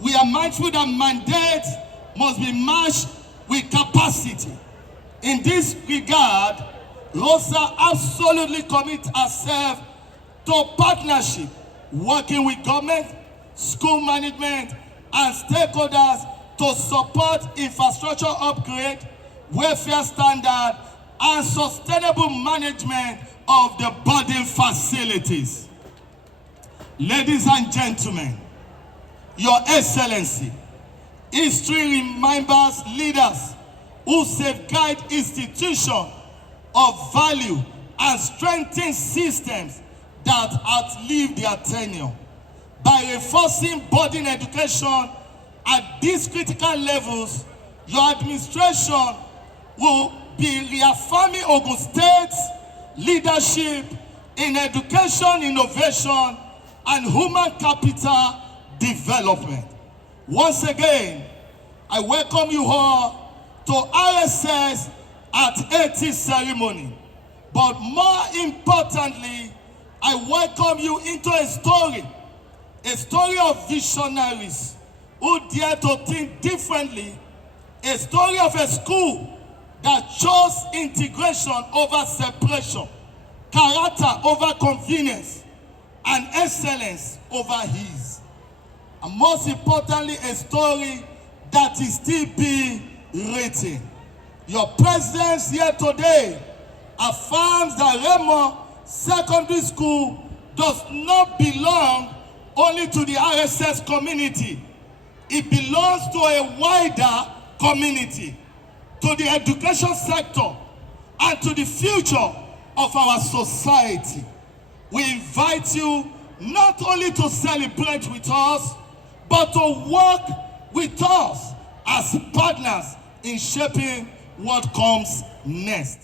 We are mindful that mandates must be matched with capacity. In this regard, RSSOSA absolutely commits herself to partnership, working with government, school management, and stakeholders to support infrastructure upgrade, welfare standard, and sustainable management of the boarding facilities. Ladies and gentlemen, Your Excellency, history remembers leaders who safeguard institutions of value and strengthen systems that outlive their tenure. By reinforcing boarding education at these critical levels, your administration will be reaffirming Ogun State's leadership in education, innovation, and human capital development. Once again, I welcome you all to RSS at 80th ceremony. But more importantly, I welcome you into a story of visionaries who dare to think differently, a story of a school that chose integration over separation, character over convenience, and excellence over ease. And most importantly, a story that is still being written. Your presence here today affirms that Remo Secondary School does not belong only to the RSS community. It belongs to a wider community, to the education sector, and to the future of our society. We invite you not only to celebrate with us, but to work with us as partners in shaping what comes next.